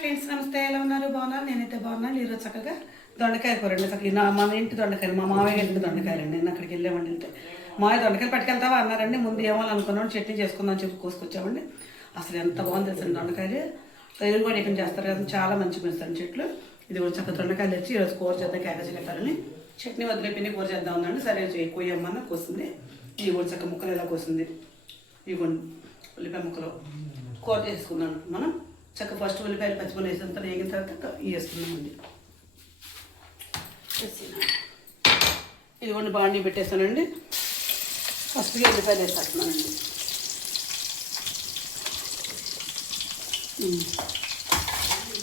Friends నమస్తే, ఎలా ఉన్నారు? బాగున్నారు? నేనైతే బాగున్నాను. ఈరోజు చక్కగా దొండకాయ కూర అండి. చక్కగా మన ఇంటి దొండకాయలు, మా మామయ్య ఇంటి దొండకాయలండి. నేను అక్కడికి వెళ్ళామండి. వెళ్తే మామయ్య దొండకాయలు పట్టుకెళ్తావా అన్నారండి. ముందు ఏమో అనుకున్నాను, చట్నీ చేసుకుందాం చెప్పి కోసుకొచ్చామండి. అసలు ఎంత బాగుంది తెలుసండి దొండకాయలు. తయారు కూడా ఇక్కడ చేస్తారు కదా, చాలా మంచి పెంచుతాను చెట్లు. ఇది కూడా చక్కగా దొండకాయలు తెచ్చి ఈరోజు కూర చేద్దాం, క్యాబేజీ కట్టాలని. చట్నీ వదిలే పిండి కూర చేద్దాం ఉందండి. సరే కొయ్యమ్మన్న కోసింది. ఇవి కూడా చక్క ముక్కలు ఎలా కోసింది. ఇవి ఉల్లిపాయ ముక్కలు కూర చేసుకున్నాను మనం. చక్క ఫస్ట్ ఉల్లిపాయలు పచ్చిమిరపకాయలు వేసినంత వేగిన తర్వాత వేసుకున్నామండి. ఇది కొన్ని బాండీ పెట్టేస్తానండి. ఫస్ట్గా ఉల్లిపాయలు వేసేస్తున్నానండి.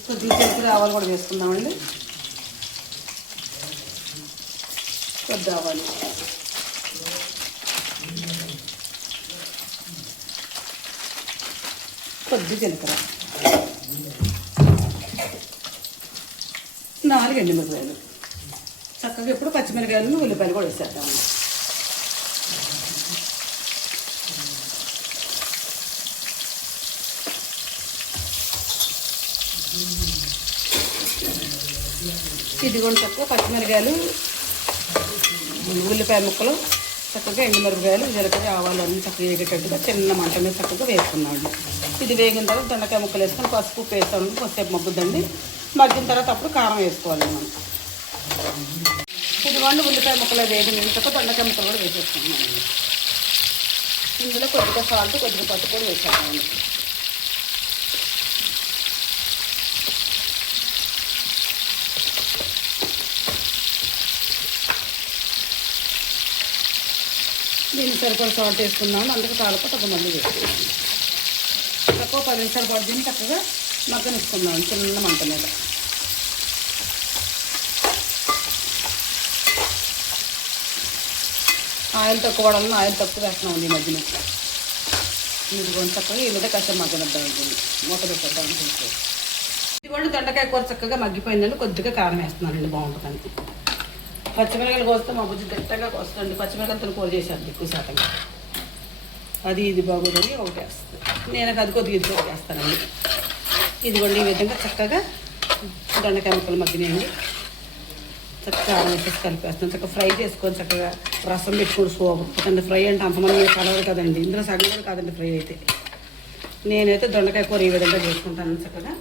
కొద్దిగా చెరుకు ఆవాలు కూడా వేసుకుందామండి. కొద్ది ఆవాలు, కొద్ది జీలకర్ర, 4 ఎండుమిరపకాయలు. చక్కగా ఇప్పుడు పచ్చిమిరపకాయలను ఉల్లిపాయలు కూడా వేసేద్దామండి. ఇది కూడా చక్కగా పచ్చిమిరపకాయలు, ఉల్లిపాయ ముక్కలు, చక్కగా ఎండుమిరపకాయలు, జీలకర్ర, ఆవాలు అన్నీ చక్కగా వేగేటట్టుగా చిన్న మంట మీద చక్కగా వేసుకున్నామండి. ఇది వేగిన తర్వాత దొండకాయ ముక్కలు వేసుకొని పసుపు వేస్తాము. కొద్దిసేపు మగ్గుద్దండి. మగ్గిన తర్వాత అప్పుడు కారం వేసుకోవాలి మనం. ఇదిగోండి ఉల్లిపాయ ముక్కలు వేగిన తర్వాత దొండకాయ ముక్కలు కూడా వేసేసుకుంటున్నామండి. ఇందులో కొద్దిగా సాల్ట్, కొద్దిగా పసుపు కూడా వేసేస్తామండి. దీన్ని సరిపడా సాల్ట్ వేసుకున్నాము. అందుకు తాలూకా ఒక మళ్ళీ వేసుకున్నాము. తక్కువ 10 నిమిషాల పాటు దీన్ని చక్కగా మగ్గనిస్తున్నాం చిన్న మంట మీద. ఆయిల్ తక్కువ వాడాలని ఆయిల్ తక్కువ వేస్తున్నామండి ఈ మధ్యన. ఇది కొంచెం చక్కగా ఈ మీద కష్టం మగ్గనిద్దాం ఉంటుంది, మూత పెట్టేద్దాం ఉంటుంది. ఇది కూడా దొండకాయ కూర చక్కగా మగ్గిపోయిందండి. కొద్దిగా కారం వేస్తున్నానండి, బాగుంటుందండి. పచ్చిమిరకాయలు కోస్తే మా బుజ్జి గట్టిగా కోస్తుందండి. పచ్చిమిరకాయలతో కూర చేశాను ఎక్కువ శాతంగా. అది ఇది బాగోదని ఒకటి వేస్తుంది. నేను అది కొద్దిగా ఇది చేస్తానండి. ఇదిగోండి ఈ విధంగా చక్కగా దొండకాయ ముక్కలు మగ్గినాయండి. చక్కగా వేసేసి కలిపేస్తాను. చక్కగా ఫ్రై చేసుకొని చక్కగా రసం పెట్టుకోండి. సూపర్ ఫ్రై అంటే అంతమంది కలవదు కదండి. ఇందులో సగం కూడా కాదండి ఫ్రై అయితే. నేనైతే దొండకాయ కూర ఈ విధంగా చేసుకుంటాను. చక్కగా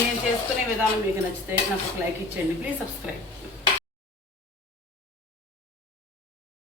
నేను చేసుకునే విధానం మీకు నచ్చితే నాకు ఒక లైక్ ఇచ్చేయండి ప్లీజ్. సబ్స్క్రైబ్.